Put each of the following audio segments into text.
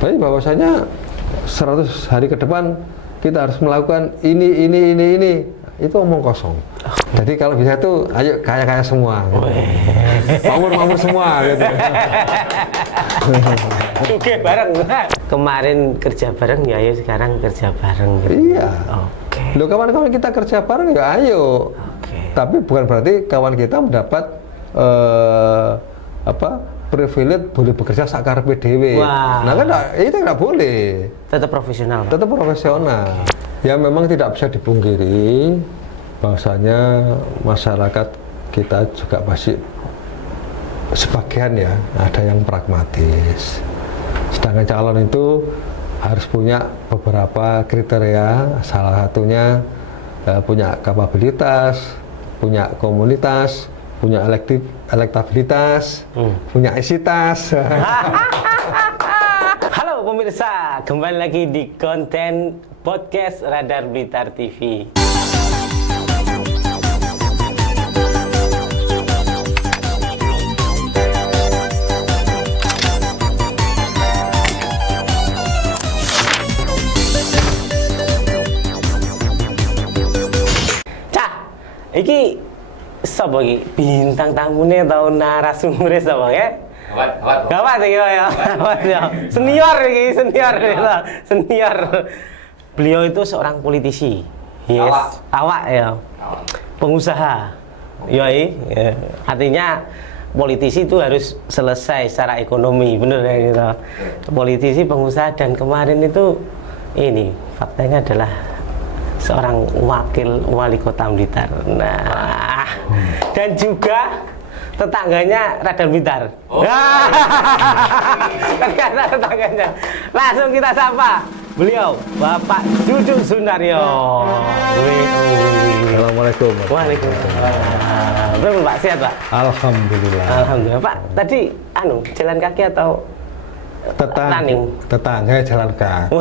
Tapi bahwasanya 100 hari ke depan kita harus melakukan ini. Itu omong kosong. Jadi kalau bisa itu ayo kaya semua. Makmur semua gitu. Oke, bareng. Kemarin kerja bareng ya, ayo sekarang kerja bareng gitu. Iya. Oke. Loh, kawan-kawan kita kerja bareng ya ayo. Oke. Tapi bukan berarti kawan kita mendapat privilege boleh bekerja sakarepe dhewe. Nah kan itu nggak boleh. Tetap profesional, Pak. Tetap profesional. Ya memang tidak bisa dipungkiri bahwasanya masyarakat kita juga masih sebagian ya ada yang pragmatis. Sedangkan calon itu harus punya beberapa kriteria, salah satunya punya kapabilitas, punya komunitas, punya elektabilitas, punya isitas. Halo pemirsa, kembali lagi di konten podcast Radar Blitar TV. Iki sapa iki bintang tamune atau narasumber sapa ya? Gawat ya. Senior iki, senior. Beliau itu seorang politisi. Yes. Awak ya. Pengusaha. Yoi. Ya. Artinya politisi itu harus selesai secara ekonomi, bener ya gitu. Politisi, pengusaha, dan kemarin itu ini faktanya adalah seorang wakil wali kota Blitar. Nah, dan juga tetangganya Radar Blitar. Ternyata tetangganya. Langsung kita sapa beliau, Bapak Duduk Sunaryo. Assalamualaikum. Waalaikumsalam. Berapa Pak, sehat Pak? Alhamdulillah. Alhamdulillah Pak. Tadi jalan kaki atau tetangga jalan kaki.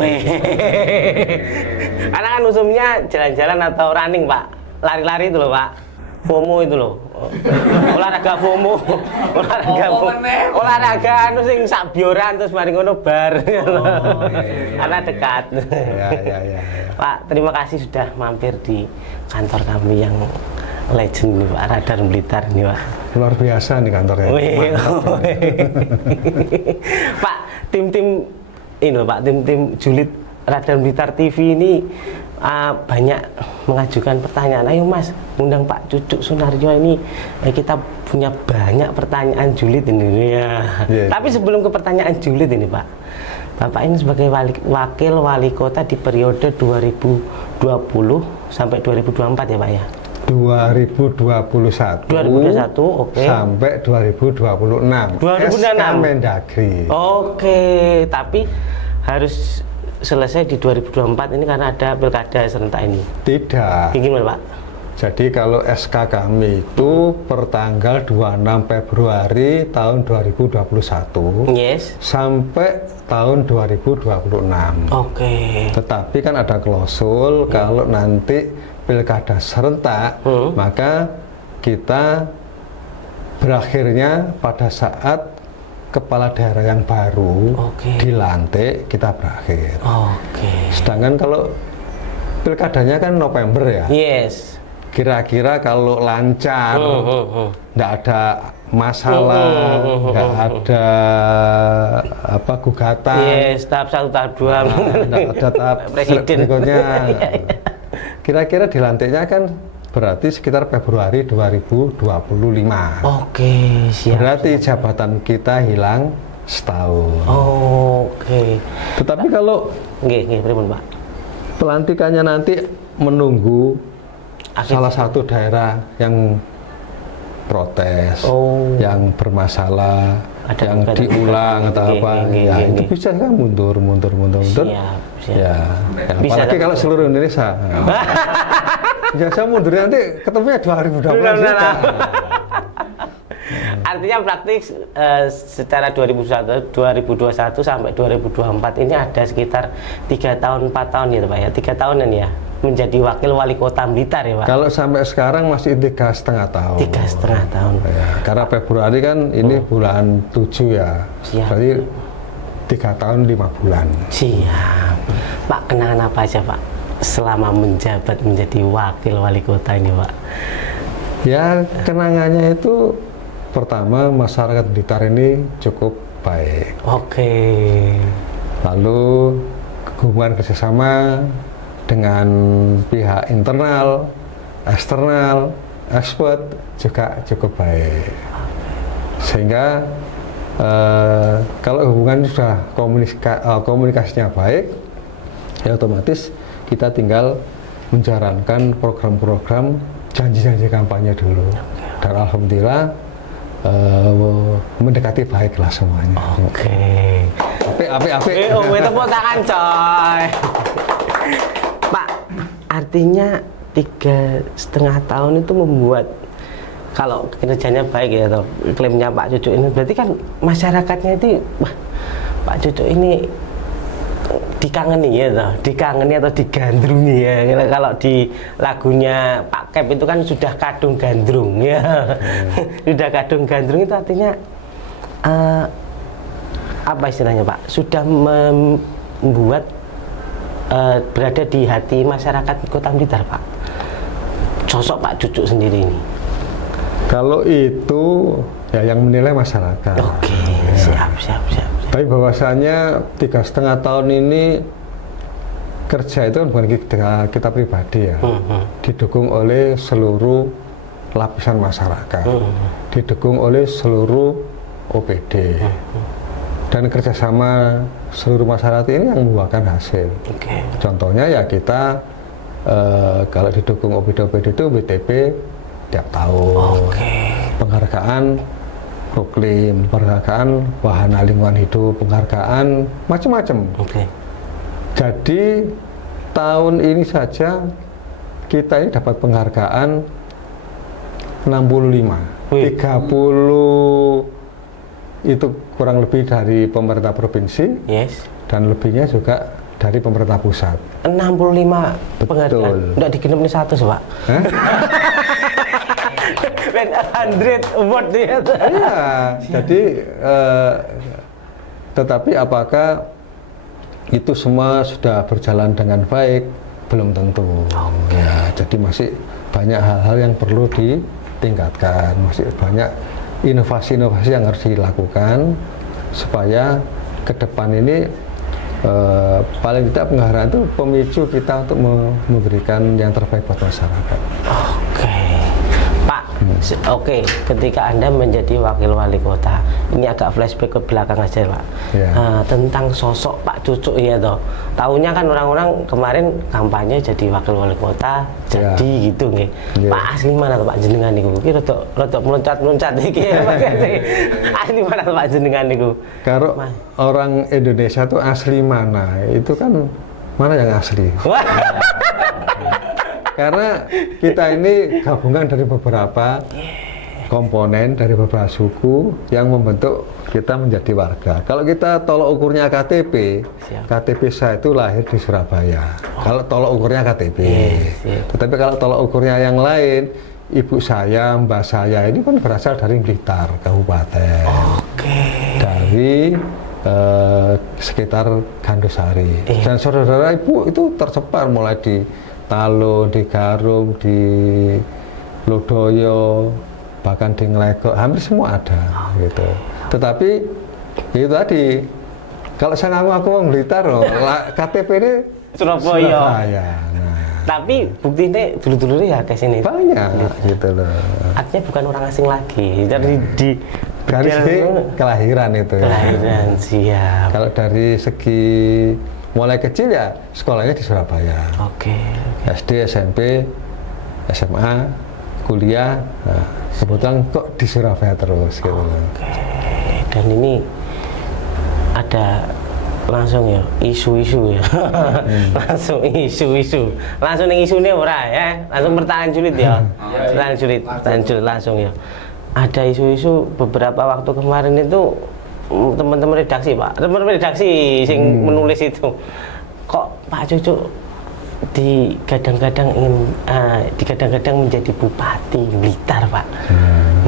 Karena kan usumnya jalan-jalan atau running Pak, lari-lari itu loh Pak, FOMO itu loh, olahraga FOMO, olahraga anu sing sak bioran terus mari ngono bar, karena dekat. Ya. Pak, terima kasih sudah mampir di kantor kami yang legend nih Pak, Radar Blitar nih Pak. Luar biasa nih kantornya. Pak, tim-tim ini loh Pak, tim-tim julid Radar Blitar TV ini banyak mengajukan pertanyaan. Ayo Mas, undang Pak Duduk Sunaryo ini. Kita punya banyak pertanyaan julid ini ya. Tapi sebelum ke pertanyaan julid ini Pak, Bapak ini sebagai wakil wali kota di periode 2020 sampai 2024 ya Pak ya? 2021 oke. Sampai 2026 SK Mendagri. Oke, tapi harus selesai di 2024 ini karena ada pilkada serentak ini. Tidak. Gimana Pak? Jadi kalau SK kami itu pertanggal 26 Februari tahun 2021 sampai tahun 2026. Oke. Tetapi kan ada klausul kalau nanti pilkada serentak, maka kita berakhirnya pada saat kepala daerah yang baru dilantik, kita berakhir. Sedangkan kalau pilkadanya kan November ya. Kira-kira kalau lancar, nggak ada masalah, nggak ada gugatan. Tahap 1, tahap 2. Nggak ada tahap berikutnya. Kira-kira dilantiknya kan berarti sekitar Februari 2025. Siap. Berarti jabatan kita hilang setahun. Tetapi kalau Pak, pelantikannya nanti menunggu salah satu daerah yang protes, yang bermasalah, yang diulang atau apa, ya itu bisa kan mundur. Siap. Ya, apalagi kalau seluruh Indonesia. Ya saya mundur nanti ketemunya 2020. Artinya praktis secara 2021 sampai 2024 ini ada sekitar 3 tahun 4 tahun ya Pak ya, 3 tahunan ya menjadi wakil wali kota Blitar ya Pak. Kalau sampai sekarang masih 3,5 tahun. 3,5 tahun. Ya, karena Februari kan ini bulan 7 ya. Siap. Jadi 3 tahun 5 bulan. Siap. Pak, kenangan apa aja Pak selama menjabat menjadi wakil wali kota ini Pak? Ya, kenangannya itu pertama masyarakat Blitar ini cukup baik. Oke. Lalu hubungan kerjasama dengan pihak internal, eksternal, ekspor juga cukup baik. Sehingga kalau hubungan sudah komunikasinya baik, ya otomatis kita tinggal menjalankan program-program janji-janji kampanye dulu. Dan alhamdulillah mendekati baiklah semuanya. Oke. Apik. Oh, tepuk tangan coy. Pak, artinya 3,5 tahun itu membuat, kalau kinerjanya baik ya, atau klaimnya Pak Cucuk ini, berarti kan masyarakatnya itu, wah, Pak Cucuk ini dikangeni ya, toh, dikangeni atau digandrungi ya. Kalau di lagunya Pak Kep itu kan sudah kadung gandrung ya, sudah kadung gandrung itu artinya apa istilahnya Pak? Sudah membuat berada di hati masyarakat Kota Blitar Pak. Sosok Pak Cucuk sendiri ini. Kalau itu ya yang menilai masyarakat. Oke, Ya. siap. Tapi bahwasannya 3,5 tahun ini kerja itu kan bukan kita pribadi ya, didukung oleh seluruh lapisan masyarakat, didukung oleh seluruh OPD, dan kerjasama seluruh masyarakat ini yang membuahkan hasil. Oke. Contohnya ya kita kalau didukung OPD itu BTP tiap tahun, penghargaan proklim, penghargaan wahana lingkungan hidup, penghargaan macam-macam. Jadi tahun ini saja kita ini dapat penghargaan 65, 30 itu kurang lebih dari pemerintah provinsi, dan lebihnya juga dari pemerintah pusat. 65 penghargaan, udah digenep nih 100 Pak. 100 award dia. Iya, jadi tetapi apakah itu semua sudah berjalan dengan baik? Belum tentu. Ya, jadi masih banyak hal-hal yang perlu ditingkatkan, masih banyak inovasi-inovasi yang harus dilakukan supaya ke depan ini paling tidak penghargaan itu pemicu kita untuk memberikan yang terbaik buat masyarakat. Oke, ketika Anda menjadi wakil wali kota, ini agak flashback ke belakang aja Pak, tentang sosok Pak Cucuk ya toh. Tahunya kan orang-orang kemarin kampanye jadi wakil wali kota, jadi gitu nggih. Pak asli mana tuh Pak jenengan niku? Ki rada meloncat-meloncat iki. Asli mana tuh Pak jenengan niku? Kalau orang Indonesia tuh asli mana? Itu kan mana yang asli? Karena kita ini gabungan dari beberapa komponen, dari beberapa suku yang membentuk kita menjadi warga. Kalau kita tolok ukurnya KTP, KTP saya itu lahir di Surabaya. Kalau tolok ukurnya KTP. Tetapi kalau tolok ukurnya yang lain, ibu saya, mbak saya ini kan berasal dari Blitar, kabupaten. Dari sekitar Gandusari. Dan saudara ibu itu tersebar mulai di Talo, di Garung, di Lodoyo, bahkan di Ngelegok, hampir semua ada gitu. Tetapi itu tadi, kalau saya ngaku orang Blitar loh, KTP ini Surabaya. Tapi buktinya dulu-dulu ya ke sini banyak gitu loh. Artinya bukan orang asing lagi, dari segi kelahiran itu. Kelahiran, siap. Kalau dari segi mulai kecil ya sekolahnya di Surabaya. SD, SMP, SMA, kuliah, kebetulan kok di Surabaya terus gitu. Dan ini ada langsung ya isu-isu ya. Langsung isu-isu. Langsung yang isunya ora ya. Langsung pertanyaan julid ya. Pertanyaan julid langsung ya. Ada isu-isu beberapa waktu kemarin itu teman-teman redaksi Pak, teman-teman redaksi sing menulis itu, kok Pak Cucuk digadang-gadang ingin digadang-gadang menjadi Bupati Blitar Pak.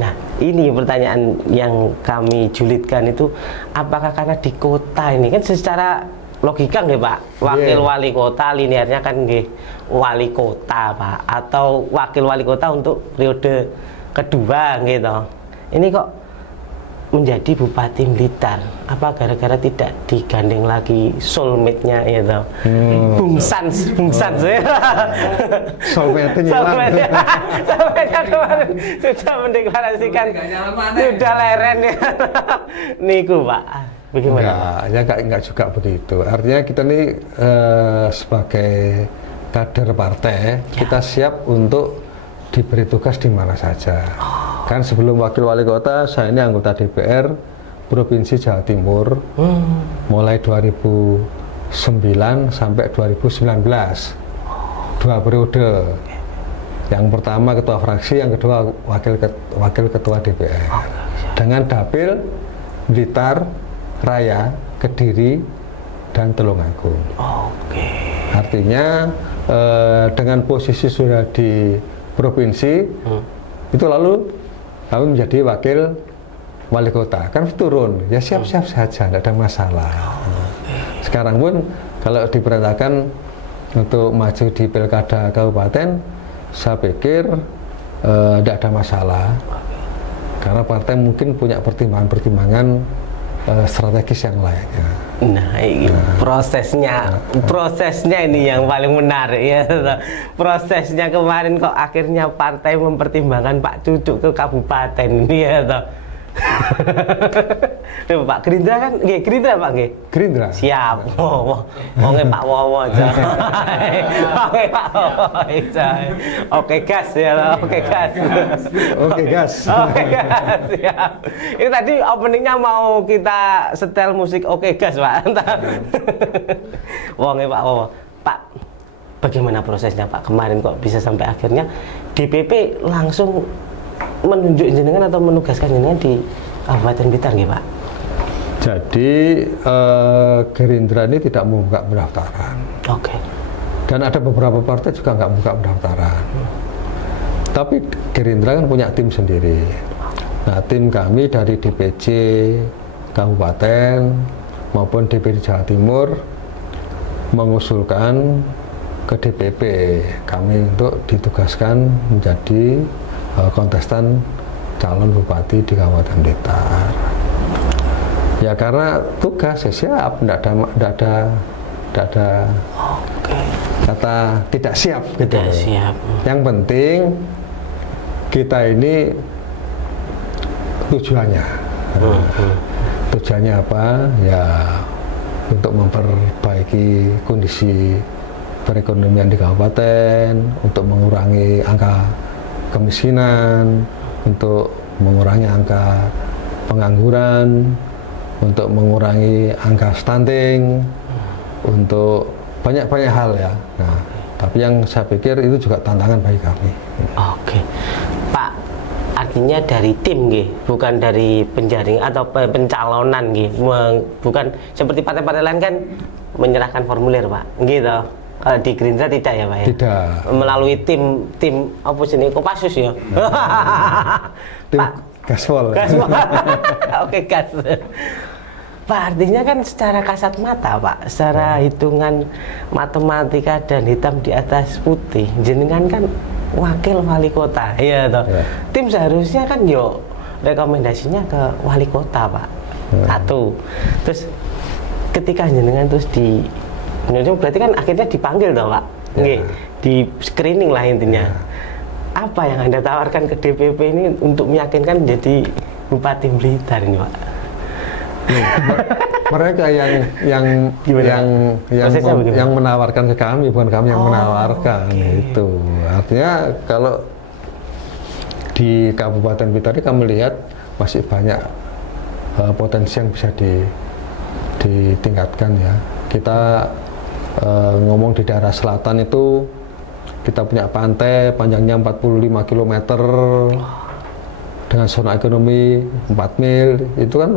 Nah ini pertanyaan yang kami julidkan itu, apakah karena di kota ini kan secara logika nggih Pak, wakil wali kota linearnya kan nggih wali kota Pak, atau wakil wali kota untuk periode kedua gitu. Ini kok menjadi Bupati Blitar, apa gara-gara tidak digandeng lagi soulmate-nya gitu? Bung Sans Soulmate-nya hilang. Soulmate-nya kemarin sudah mendeklarasikan sudah leren ya. Niku Pak, bagaimana? Enggak juga begitu. Artinya kita nih sebagai kader partai, kita siap untuk diberi tugas di mana saja. Kan sebelum wakil wali kota, saya ini anggota DPR Provinsi Jawa Timur mulai 2009 sampai 2019, 2 periode. Yang pertama ketua fraksi, yang kedua wakil ketua DPR. Dengan dapil Blitar Raya, Kediri, dan Tulungagung. Artinya dengan posisi sudah di provinsi, itu lalu kami menjadi wakil wali kota, kan turun, ya siap-siap saja, tidak ada masalah. Sekarang pun kalau diperintahkan untuk maju di pilkada kabupaten, saya pikir tidak ada masalah, karena partai mungkin punya pertimbangan-pertimbangan strategis yang lainnya. Nah, prosesnya ini yang paling menarik ya. Prosesnya kemarin kok akhirnya partai mempertimbangkan Pak Cucuk ke kabupaten ini ya toh. Pak Gerindra kan, Gerindra Pak nggih. Gerindra. Siap. Wonge Pak Wowo aja. Oke Pak Wowo aja. Oke gas ya, oke gas. Oke gas. Oke gas. Siap. Ini tadi openingnya mau kita setel musik oke gas Pak. Wonge Pak Wowo. Pak, bagaimana prosesnya Pak? Kemarin kok bisa sampai akhirnya DPP langsung menunjuk jenengan atau menugaskan jenengan di Kabupaten Blitar nggih Pak? Jadi Gerindra ini tidak membuka pendaftaran. Oke. Dan ada beberapa partai juga nggak buka pendaftaran. Tapi Gerindra kan punya tim sendiri. Nah, tim kami dari DPC Kabupaten maupun DPD Jawa Timur mengusulkan ke DPP kami untuk ditugaskan menjadi kontestan calon bupati di Kabupaten Blitar. Ya karena tugas ya siap, tidak ada kata tidak siap gitu. Tidak siap. Yang penting kita ini tujuannya. Tujuannya apa? Ya untuk memperbaiki kondisi perekonomian di kabupaten, untuk mengurangi angka kemiskinan, untuk mengurangi angka pengangguran, untuk mengurangi angka stunting, untuk banyak-banyak hal ya. Nah, tapi yang saya pikir itu juga tantangan bagi kami. Oke, Pak, artinya dari tim nggih, bukan dari penjaring atau pencalonan nggih, bukan seperti partai-partai lain kan menyerahkan formulir Pak, gitu. Di Gerindra tidak ya Pak ya? Tidak. Melalui tim apa sih ini? Kopassus ya? Tim Pak, Gaspol. Oke gas. Pak, artinya kan secara kasat mata Pak, secara hitungan matematika dan hitam di atas putih, jenengan kan wakil wali kota, ya toh. Ya. Tim seharusnya kan yo rekomendasinya ke wali kota Pak. Satu. Terus ketika jenengan terus berarti kan akhirnya dipanggil toh Pak, di screening lah intinya. Apa yang Anda tawarkan ke DPP ini untuk meyakinkan jadi Bupati Blitar ini Pak? Mereka yang menawarkan ke kami, bukan kami yang menawarkan. Itu artinya kalau di Kabupaten Blitar ini kami lihat masih banyak potensi yang bisa ditingkatkan ya. Kita ngomong di daerah selatan itu kita punya pantai panjangnya 45 km dengan zona ekonomi 4 mil, itu kan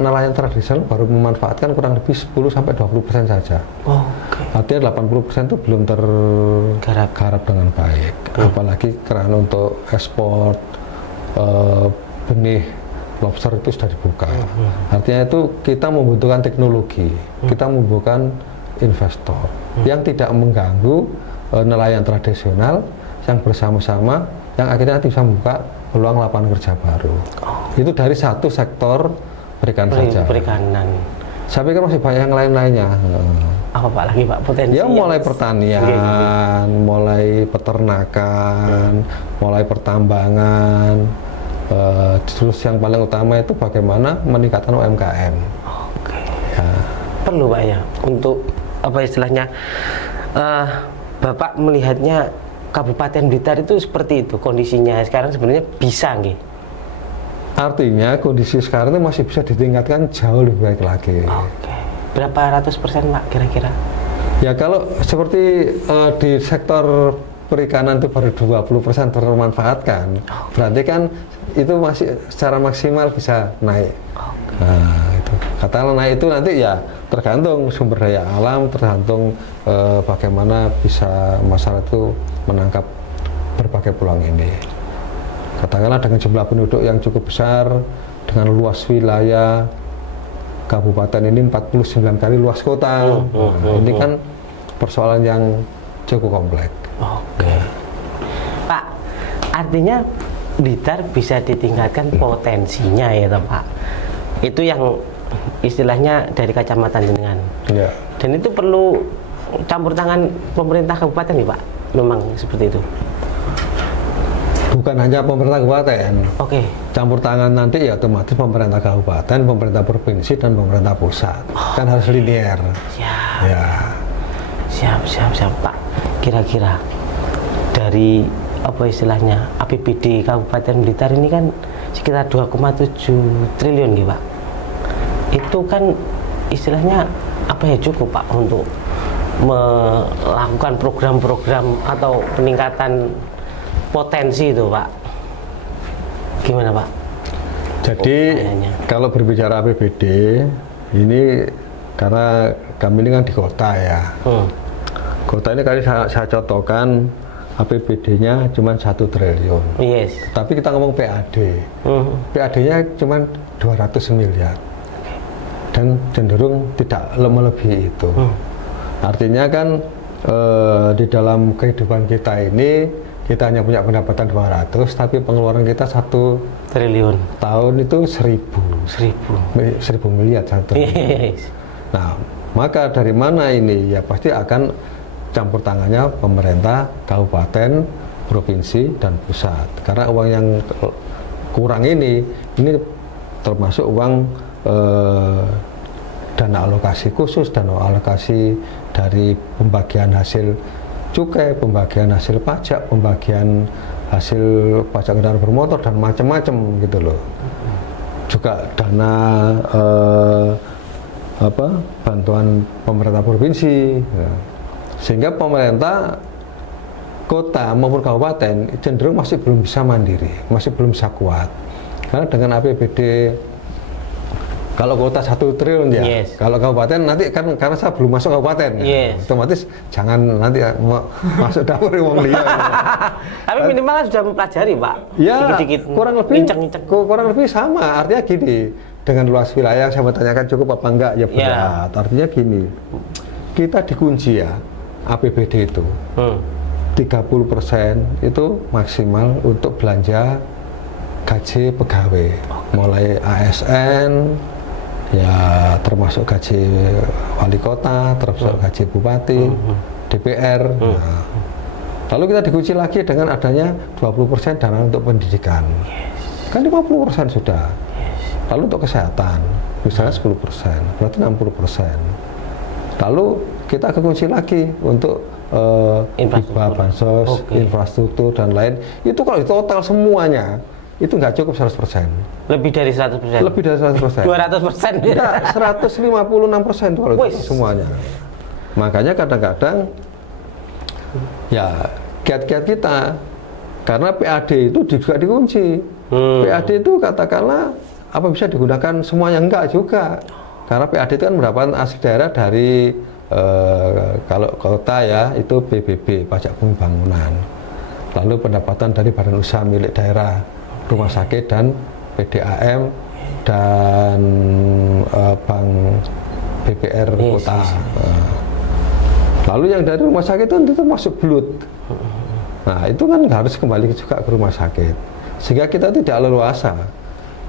nelayan tradisional baru memanfaatkan kurang lebih 10-20% saja. Artinya 80% itu belum tergarap dengan baik. Apalagi karena untuk ekspor benih lobster itu sudah dibuka. Artinya itu kita membutuhkan teknologi, kita membutuhkan investor yang tidak mengganggu nelayan tradisional yang bersama-sama, yang akhirnya nanti bisa membuka peluang lapangan kerja baru. Itu dari satu sektor perikan saja. Perikanan. Saya pikir masih banyak yang lain-lainnya. Apa Pak lagi Pak potensi? Ya mulai pertanian, mulai peternakan, mulai pertambangan. Terus yang paling utama itu bagaimana meningkatkan UMKM. Oke. Ya. Perlu Pak ya untuk apa istilahnya? Bapak melihatnya Kabupaten Blitar itu seperti itu kondisinya sekarang sebenarnya bisa nggih? Artinya kondisi sekarang itu masih bisa ditingkatkan jauh lebih baik lagi. Oke. Berapa ratus persen Pak kira-kira? Ya kalau seperti di sektor perikanan itu baru 20% termanfaatkan, berarti kan itu masih secara maksimal bisa naik. Nah itu katakanlah naik itu nanti ya tergantung sumber daya alam, tergantung bagaimana bisa masyarakat itu menangkap berbagai peluang ini. Katakanlah dengan jumlah penduduk yang cukup besar, dengan luas wilayah kabupaten ini 49 kali luas kota. Ini kan persoalan yang cukup kompleks. Oke. Pak, artinya Blitar bisa ditingkatkan potensinya ya toh, Pak. Itu yang istilahnya dari kacamata jenengan. Ya. Dan itu perlu campur tangan pemerintah kabupaten nih Pak. Memang seperti itu. Bukan hanya pemerintah kabupaten. Oke. Campur tangan nanti ya otomatis pemerintah kabupaten, pemerintah provinsi dan pemerintah pusat. Kan harus linear. Siap. Ya. Siap Pak. Kira-kira dari apa istilahnya APBD Kabupaten Blitar ini kan sekitar 2,7 triliun gitu Pak. Itu kan istilahnya apa ya cukup Pak untuk melakukan program-program atau peningkatan potensi itu Pak. Gimana Pak? Jadi kalau berbicara APBD ini karena kami ini kan di kota ya. Kota ini kali saya contohkan APBD-nya cuma 1 triliun. Yes. Tapi kita ngomong PAD. PAD-nya cuma 200 miliar. Dan cenderung tidak melebihi itu. Artinya kan di dalam kehidupan kita ini kita hanya punya pendapatan 200, tapi pengeluaran kita 1 triliun. Tahun itu 1000 miliar 1 triliun. Yes. Nah, maka dari mana ini? Ya pasti akan campur tangannya pemerintah, kabupaten, provinsi, dan pusat. Karena uang yang kurang ini termasuk uang dana alokasi khusus, dana alokasi dari pembagian hasil cukai, pembagian hasil pajak, pembagian hasil pajak kendaraan bermotor, dan macam-macam gitu loh. Juga dana bantuan pemerintah provinsi. Ya. Sehingga pemerintah kota maupun kabupaten cenderung masih belum bisa mandiri, masih belum bisa kuat. Karena dengan APBD kalau kota 1 triliun ya, yes. Kalau kabupaten nanti kan karena saya belum masuk kabupaten, yes. Otomatis jangan nanti masuk dapur wong liya. Tapi minimal sudah mempelajari Pak. Ya, dikit-dikit kurang lebih sama. Artinya gini, dengan luas wilayah saya bertanyakan cukup apa enggak ya berat. Yeah. Artinya gini, kita dikunci ya. APBD itu 30% itu maksimal untuk belanja gaji pegawai, mulai ASN ya termasuk gaji wali kota, termasuk gaji bupati, DPR. Nah, lalu kita dikunci lagi dengan adanya 20% dana untuk pendidikan. Kan 50% sudah. Lalu untuk kesehatan misalnya 10%, berarti 60%. Lalu kita kekunci lagi untuk bansos, infrastruktur dan lain. Itu kalau di total semuanya itu nggak cukup 100%. Lebih dari 100%. Lebih dari 100%. 200%. Enggak, 156% kalau itu semuanya. Makanya kadang-kadang ya kiat-kiat kita karena PAD itu juga dikunci. PAD itu katakanlah apa bisa digunakan semuanya, enggak juga. Karena PAD itu kan mendapatkan asli daerah dari kalau kota ya itu PBB, pajak bumi bangunan. Lalu pendapatan dari badan usaha milik daerah, rumah sakit dan PDAM dan Bank BPR Kota. Lalu yang dari rumah sakit itu masuk belut. Nah itu kan harus kembali juga ke rumah sakit, sehingga kita tidak leluasa.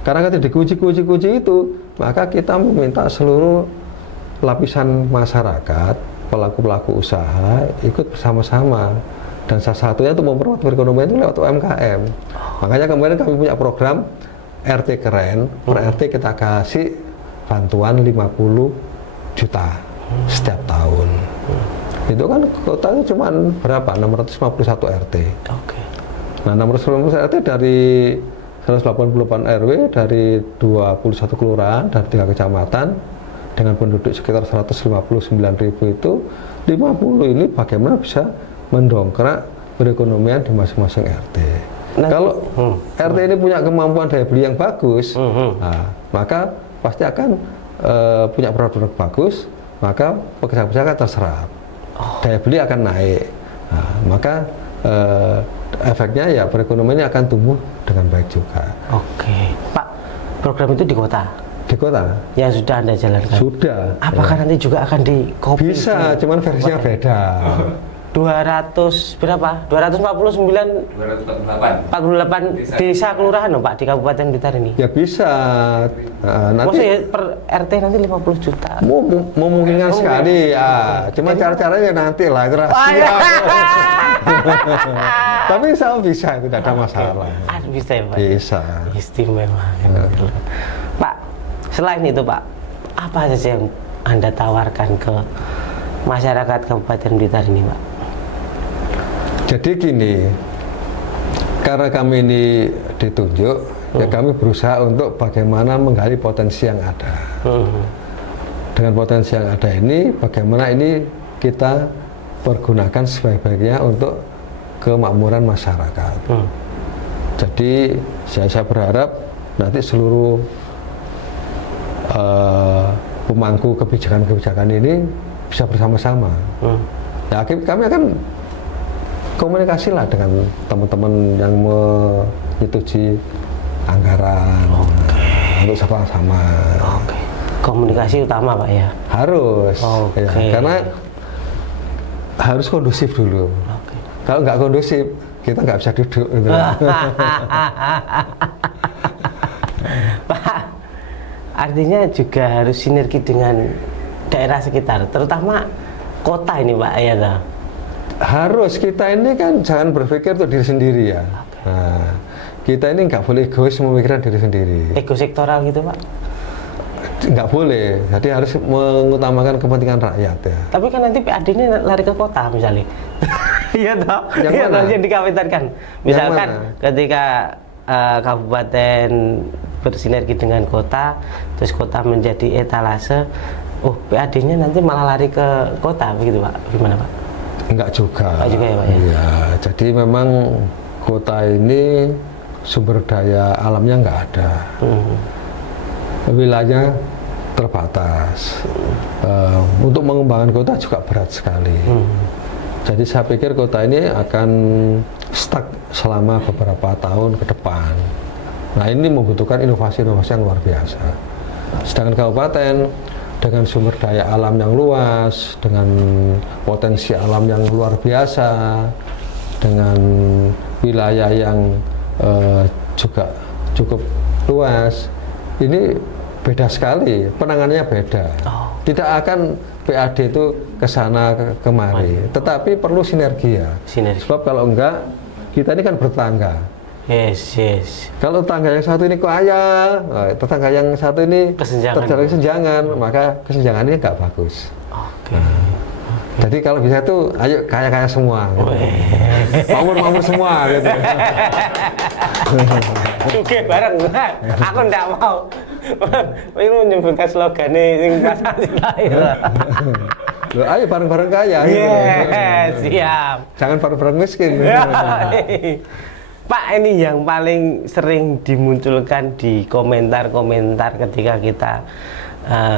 Karena ketika dikunci itu, maka kita meminta seluruh lapisan masyarakat, pelaku-pelaku usaha ikut bersama-sama. Dan salah satunya itu memperkuat perekonomian itu lewat UMKM. Makanya kemarin kami punya program RT Keren, per RT kita kasih bantuan 50 juta setiap tahun. Itu kan kota itu cuma berapa? 651 RT. Oke. Nah, 651 RT dari 188 RW, dari 21 kelurahan, dari 3 kecamatan, dengan penduduk sekitar 159.000 itu, 50 ini bagaimana bisa mendongkrak perekonomian di masing-masing RT. Nah, kalau RT ini punya kemampuan daya beli yang bagus, nah, maka pasti akan punya produk bagus, maka pekerja-pekerja akan terserap. Daya beli akan naik, nah, maka efeknya ya perekonomiannya akan tumbuh dengan baik juga. Oke, Pak, program itu di kota? Di kota. Yang sudah Anda jalankan? Sudah. Apakah nanti juga akan di copy? Bisa, cuman versinya beda. 200 berapa? 249 248 desa kelurahan loh Pak di Kabupaten Blitar ini. Ya bisa. Nanti maksudnya per RT nanti 50 juta. Memungkinkan sekali ya. Cuma cara-caranya nanti lah itu rahasia. Tapi saya bisa, itu tidak ada masalah. Bisa ya Pak? Bisa. Istimewa. Pak, selain itu Pak, apa saja yang Anda tawarkan ke masyarakat Kabupaten Blitar ini Pak? Jadi gini, karena kami ini ditunjuk, ya kami berusaha untuk bagaimana menggali potensi yang ada. Dengan potensi yang ada ini, bagaimana ini kita pergunakan sebaik-baiknya untuk kemakmuran masyarakat. Jadi saya berharap nanti seluruh pemangku kebijakan-kebijakan ini bisa bersama-sama. Ya, kami akan komunikasi lah dengan teman-teman yang menyetujui anggaran untuk sama-sama. Komunikasi utama Pak ya? Harus, ya, karena harus kondusif dulu. Kalau nggak kondusif, kita nggak bisa duduk. Gitu. Pak, artinya juga harus sinergi dengan daerah sekitar, terutama kota ini Pak ya toh? Harus, kita ini kan jangan berpikir untuk diri sendiri ya. Nah, kita ini nggak boleh egois memikirkan diri sendiri. Ego sektoral gitu Pak? Nggak boleh, jadi harus mengutamakan kepentingan rakyat ya. Tapi kan nanti PAD ini lari ke kota misalnya. Iya toh? Iya toh yang dikawinkan. Misalkan ketika kabupaten bersinergi dengan kota, terus kota menjadi etalase, PAD-nya nanti malah lari ke kota begitu Pak? Gimana Pak? Enggak juga. Enggak juga ya Pak ya? Iya, jadi memang kota ini sumber daya alamnya nggak ada. Wilayahnya terbatas. Untuk mengembangkan kota juga berat sekali. Jadi saya pikir kota ini akan stuck selama beberapa tahun ke depan. Nah ini membutuhkan inovasi-inovasi yang luar biasa. Sedangkan kabupaten dengan sumber daya alam yang luas, dengan potensi alam yang luar biasa, dengan wilayah yang juga cukup luas, ini beda sekali, penanganannya beda. Tidak akan PAD itu ke sana kemari, tetapi perlu sinergi ya. Sebab kalau enggak, kita ini kan bertetangga. Yes. Kalau tetangga yang satu ini kaya, tetangga yang satu ini terjadi kesenjangan, maka kesenjangannya nggak bagus. Jadi kalau bisa itu, ayo kaya-kaya semua. Gitu. Makmur semua. Gitu. Oke, bareng. Aku nggak mau. Ini menyebutkan slogannya yang pas lahir. Loh, ayo bareng-bareng kaya. Yes, siap. Jangan bareng-bareng miskin. Pak, ini yang paling sering dimunculkan di komentar-komentar ketika kita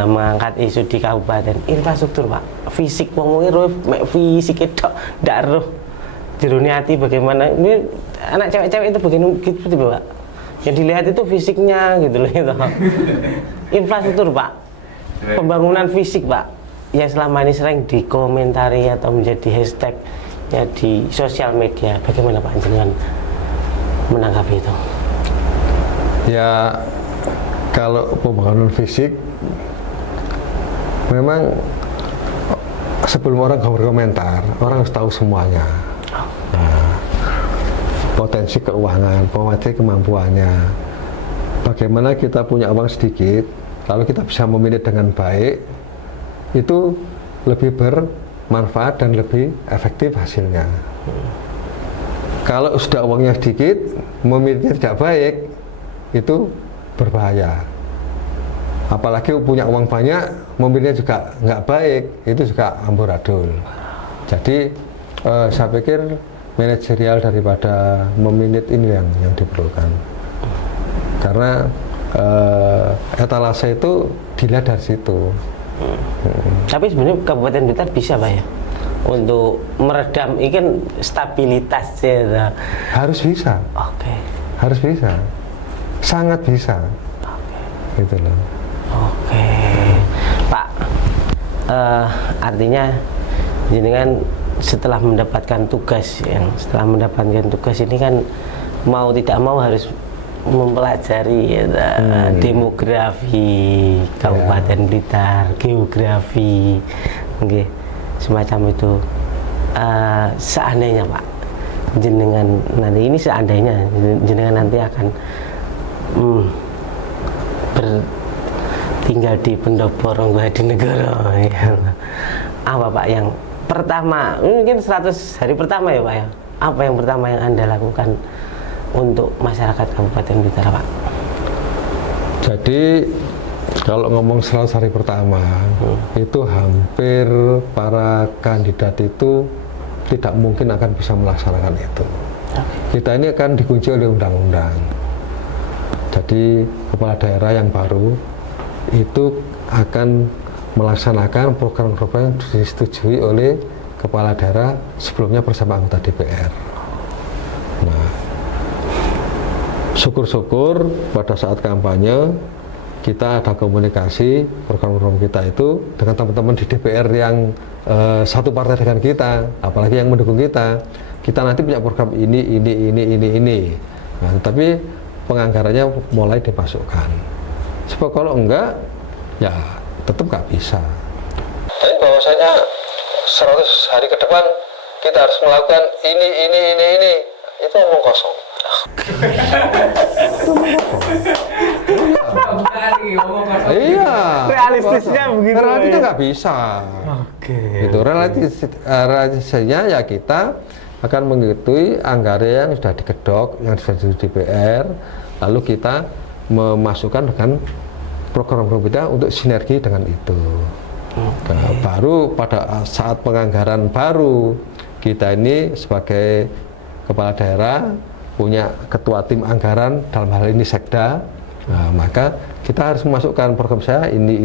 mengangkat isu di kabupaten, infrastruktur Pak. Fisik ngomongin roh, fisik itu ndak roh jerone ati bagaimana. Ini anak cewek-cewek itu begini gitu Pak. Yang dilihat itu fisiknya gitu loh itu. Infrastruktur Pak, pembangunan fisik Pak, yang selama ini sering dikomentari atau menjadi hashtag ya di sosial media. Bagaimana Pak Jenengan menanggapi itu? Ya kalau pembangunan fisik memang sebelum orang berkomentar, orang harus tahu semuanya. Nah, potensi keuangan, potensi kemampuannya. Bagaimana kita punya uang sedikit, lalu kita bisa memilih dengan baik, itu lebih bermanfaat dan lebih efektif hasilnya. Kalau sudah uangnya sedikit, memilihnya tidak baik, itu berbahaya. Apalagi punya uang banyak, memilihnya juga nggak baik, itu juga amburadul. Jadi saya pikir manajerial daripada meminit ini yang diperlukan. Karena etalase itu dilihat dari situ. Tapi sebenarnya Kabupaten Blitar bisa Pak ya untuk meredam ini kan stabilitasnya. Harus bisa. Oke. Harus bisa. Sangat bisa. Gitu loh. Oke, Pak. Artinya jenengan setelah mendapatkan tugas ini kan mau tidak mau harus mempelajari ya, demografi Kabupaten Blitar, geografi, okay, semacam itu. Seandainya Pak, jenengan nanti ini seandainya jenengan nanti akan tinggal di Pendopo Ronggo Hadinegoro ya. Apa Pak yang pertama, mungkin 100 hari pertama ya Pak ya, apa yang pertama yang Anda lakukan untuk masyarakat Kabupaten Blitar Pak? Jadi kalau ngomong 100 hari pertama, itu hampir para kandidat itu tidak mungkin akan bisa melaksanakan itu. Kita ini akan dikunci oleh undang-undang. Jadi kepala daerah yang baru itu akan melaksanakan program-program yang disetujui oleh kepala daerah sebelumnya bersama anggota DPR. Nah, syukur-syukur pada saat kampanye kita ada komunikasi program-program kita itu dengan teman-teman di DPR yang satu partai dengan kita, apalagi yang mendukung kita. Kita nanti punya program ini. Nah, tapi penganggarannya mulai dimasukkan. Sebab kalau enggak, ya tetap nggak bisa. Tapi bahwasanya 100 hari ke depan kita harus melakukan ini, itu omong kosong. Iya. Realistisnya begitu. Realistisnya nggak bisa. Oke. Itu realistisnya ya kita akan mengikuti anggaran yang sudah digedok, yang sudah di DPR, lalu kita memasukkan dengan program-program kita untuk sinergi dengan itu. Nah, baru pada saat penganggaran baru kita ini sebagai kepala daerah punya ketua tim anggaran, dalam hal ini Sekda, nah, maka kita harus memasukkan program saya ini.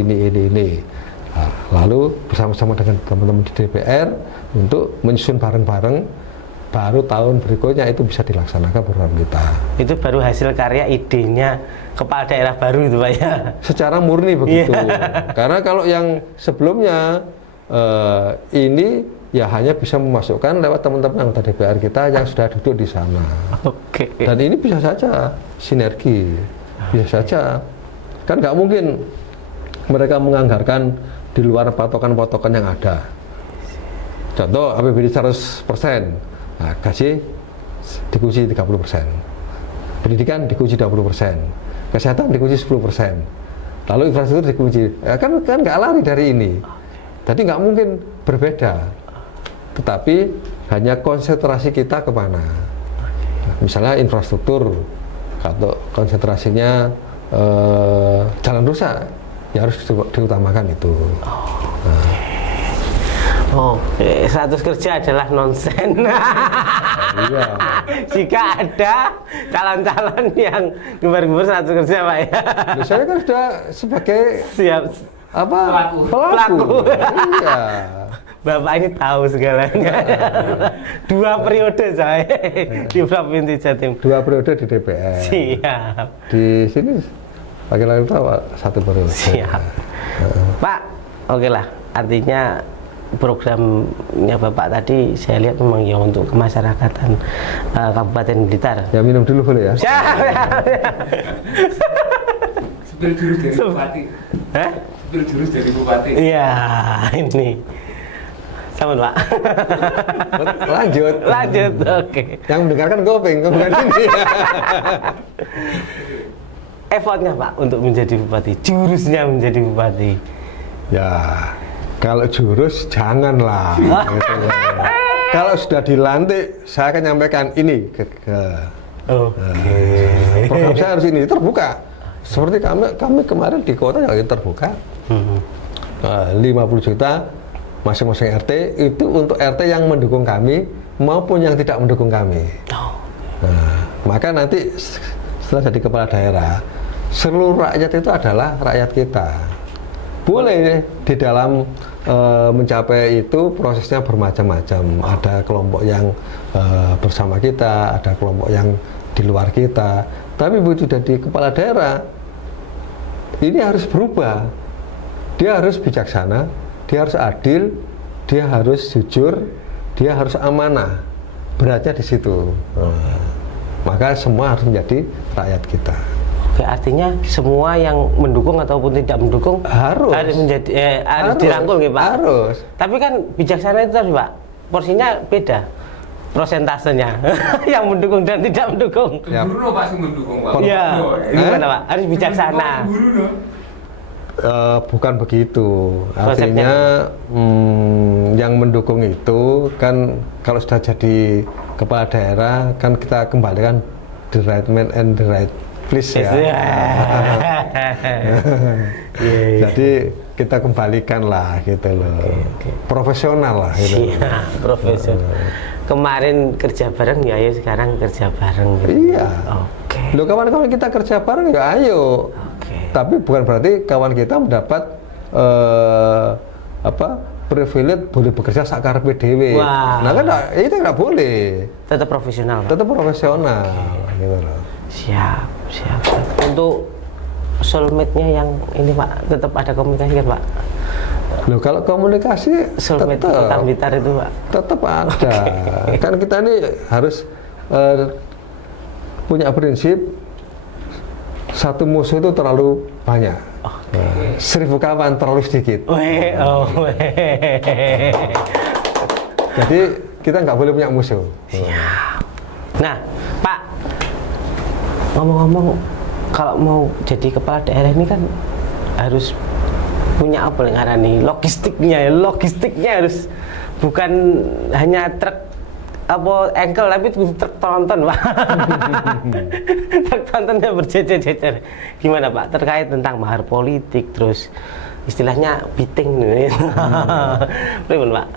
Nah, lalu bersama-sama dengan teman-teman di DPR untuk menyusun bareng-bareng, baru tahun berikutnya itu bisa dilaksanakan program kita. Itu baru hasil karya idenya kepala daerah baru itu Pak ya? Secara murni begitu. Karena kalau yang sebelumnya ini ya hanya bisa memasukkan lewat teman-teman anggota DPR kita yang sudah duduk di sana. Oke. Dan ini bisa saja sinergi, bisa saja. Kan nggak mungkin mereka menganggarkan di luar patokan-patokan yang ada. Contoh APBD 100%. Nah, gaji dikunci 30%, pendidikan dikunci 20%, kesehatan dikunci 10%, lalu infrastruktur dikunci. Ya, kan nggak lari dari ini. Jadi nggak mungkin berbeda, tetapi hanya konsentrasi kita kemana. Nah, misalnya infrastruktur, atau konsentrasinya jalan rusak, ya harus diutamakan itu. Nah. Oke, 100 kerja adalah nonsen. Iya. Jika ada calon-calon yang gembar-gembar 100 kerja, Pak ya. Saya kan sudah sebagai siap pelaku. Pelaku. Iya. Bapak ini tahu segalanya. 2 periode saya di Provinsi Jatim. 2 periode di DPR. Siap. Di sini laki-laki itu 1 periode. Siap. Pak, oke lah. Artinya programnya Bapak tadi saya lihat memang ya untuk kemasyarakatan Kabupaten Blitar. Ya minum dulu boleh ya? Siap. Sepil jurus dari bupati. Hah? Sepil jurus dari bupati. Iya, ini. Sama Pak. Lanjut. Lanjut, oke. Yang mendengarkan Kopeng, bukan ini. Effortnya Pak untuk menjadi bupati, jurusnya menjadi bupati. Ya, kalau jurus janganlah. Gitu loh. Kalau sudah dilantik, saya akan nyampaikan ini ke program saya harus ini terbuka. Seperti kami kemarin di kota yang terbuka, 50 juta masing-masing RT itu untuk RT yang mendukung kami maupun yang tidak mendukung kami. Nah, maka nanti setelah jadi kepala daerah, seluruh rakyat itu adalah rakyat kita. Boleh di dalam mencapai itu prosesnya bermacam-macam. Ada kelompok yang bersama kita, ada kelompok yang di luar kita. Tapi begitu jadi kepala daerah, ini harus berubah. Dia harus bijaksana, dia harus adil, dia harus jujur, dia harus amanah. Beratnya di situ. Maka semua harus menjadi rakyat kita. Oke, artinya semua yang mendukung ataupun tidak mendukung harus menjadi harus dirangkul gitu Pak. Harus. Tapi kan bijaksana itu tadi Pak, porsinya beda prosentasenya yang mendukung dan tidak mendukung. Ya. Guru pasti mendukung Pak. Iya, gimana Pak? Harus bijaksana. Bukan begitu. Artinya yang mendukung itu kan kalau sudah jadi kepala daerah kan kita kembalikan the right man and the right place ya. Jadi kita kembalikan lah gitu loh. Profesional lah gitu. Iya, profesional. Kemarin kerja bareng ya, ayo sekarang kerja bareng gitu. Iya. Oke. Loh kawan-kawan kita kerja bareng ya ayo. Oke. Tapi bukan berarti kawan kita mendapat privilege boleh bekerja sakarepe dhewe. Wah. Nah kan itu nggak boleh. Tetap profesional Pak. Tetap profesional gitu loh. Siap. Untuk soulmate-nya yang ini Pak, tetap ada komunikasi kan Pak? Loh kalau komunikasi Soulmate Kota Blitar itu Pak? tetap ada. Kan kita ini harus punya prinsip satu musuh itu terlalu banyak. 1000 kawan terlalu sedikit. Jadi kita nggak boleh punya musuh. Nah, Pak, ngomong-ngomong, kalau mau jadi kepala daerah ini kan harus punya apa yang ngarani logistiknya harus bukan hanya truk engkel tapi truk tronton Pak. Truk trontonnya berjejer-jejer. Gimana Pak terkait tentang mahar politik terus istilahnya biting nih. Bagaimana Pak?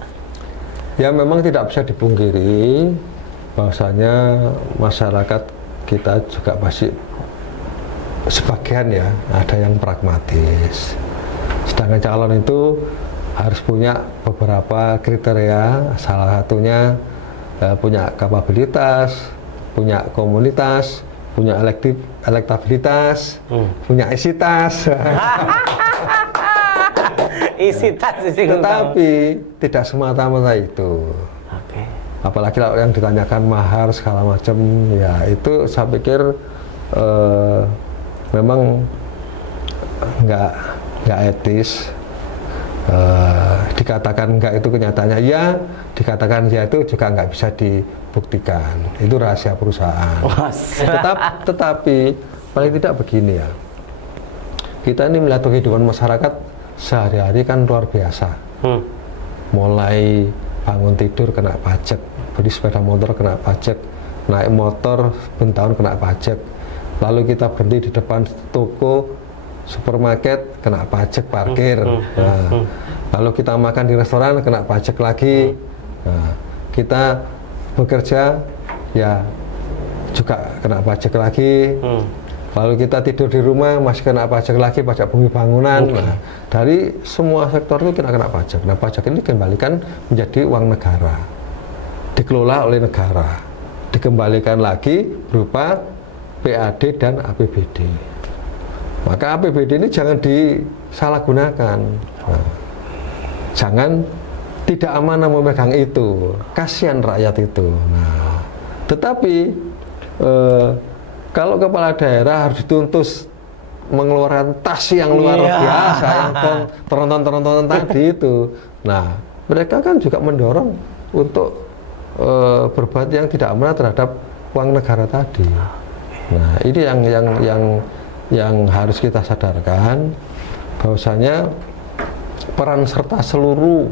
Ya memang tidak bisa dipungkiri bahwasanya masyarakat kita juga masih sebagian ya ada yang pragmatis. Sedangkan calon itu harus punya beberapa kriteria, salah satunya punya kapabilitas, punya komunitas, punya elektabilitas, punya isitas. Tetapi tidak semata-mata itu. Apalagi kalau yang ditanyakan mahar segala macam, ya itu saya pikir memang nggak etis. Dikatakan enggak itu kenyataannya ya, dikatakan ya itu juga nggak bisa dibuktikan, itu rahasia perusahaan. Tetapi paling tidak begini ya, kita ini melihat kehidupan masyarakat sehari-hari kan luar biasa. Mulai bangun tidur kena pajak, beli sepeda motor kena pajak, naik motor tahun kena pajak, lalu kita berhenti di depan toko supermarket kena pajak parkir. Nah, lalu kita makan di restoran kena pajak lagi. Nah, kita bekerja ya juga kena pajak lagi. Lalu kita tidur di rumah masih kena pajak lagi, pajak bumi bangunan. Nah, dari semua sektor itu kita kena pajak. Nah, pajak ini dikembalikan menjadi uang negara, dikelola oleh negara, dikembalikan lagi berupa PAD dan APBD. Maka APBD ini jangan disalahgunakan. Nah, jangan tidak amanah memegang itu, kasihan rakyat itu. Nah, tetapi kalau kepala daerah harus dituntut mengeluarkan tas yang luar biasa, yang teronton tadi itu. Nah, mereka kan juga mendorong untuk berbuat yang tidak amanah terhadap uang negara tadi. Nah, ini yang harus kita sadarkan, bahwasanya peran serta seluruh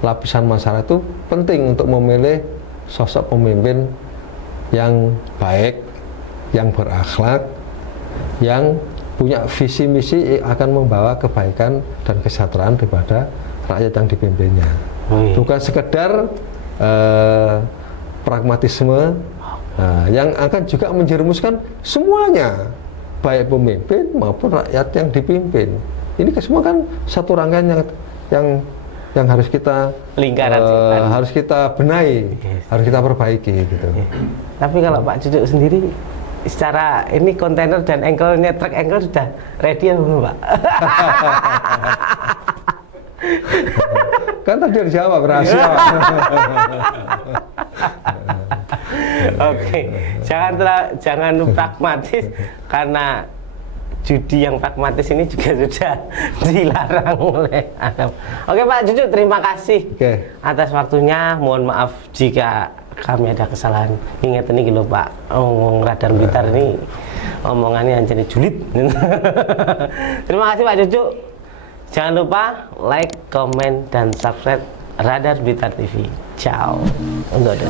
lapisan masyarakat itu penting untuk memilih sosok pemimpin yang baik, yang berakhlak, yang punya visi misi akan membawa kebaikan dan kesejahteraan kepada rakyat yang dipimpinnya. Bukan sekedar pragmatisme yang akan juga menjerumuskan semuanya, baik pemimpin maupun rakyat yang dipimpin. Ini semua kan satu rangkaian yang harus kita harus kita benahi, harus kita perbaiki gitu. Tapi kalau Pak Cucuk sendiri secara ini kontainer dan engkelnya, truk engkel sudah ready ya belum, Pak? Kan tadi udah jawab rahasia. Oke, jangan pragmatis, karena judi yang pragmatis ini juga sudah dilarang oleh Adam. Oke Pak Cucuk, terima kasih atas waktunya. Mohon maaf jika kami ada kesalahan. Ingat ini gitu Pak, ngomong Radar Blitar ini omongannya jadi julid. Terima kasih Pak Cucuk. Jangan lupa like, comment, dan subscribe Radar Blitar TV. Ciao. Enggak ada.